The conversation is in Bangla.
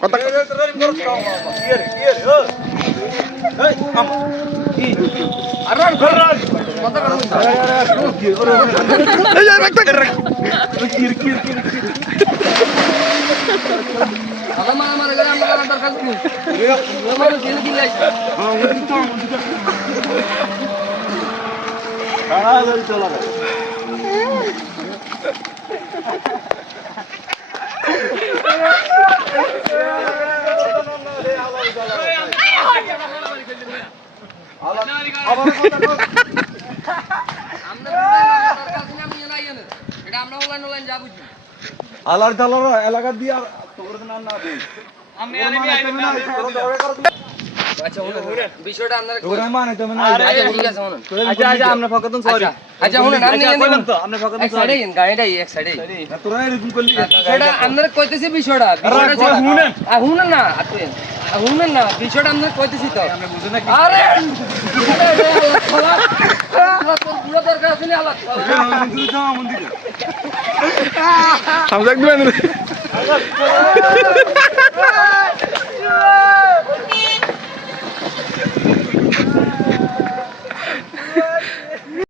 কথা আলার দালার এলাকা দিয়ে আচ্ছা বিষয়টা আপনারা মানে তুমি না ঠিক আছে শুনুন আচ্ছা আমরা ফকতন সরি আচ্ছা শুনুন আপনি বললাম তো আমরা ফকতন এক সাইডে গাড়িটাই এক সাইডে তোরা এরকম করলি সেটা আপনারা কইতেছি বিষয়টা শুনেন শুনেন না আপনি শুনেন না বিষয়টা আপনারা কইতেছি তো আমরা বুঝে না কি আরে পুরো দরকার আছে না আল্লাহ সামনে একদম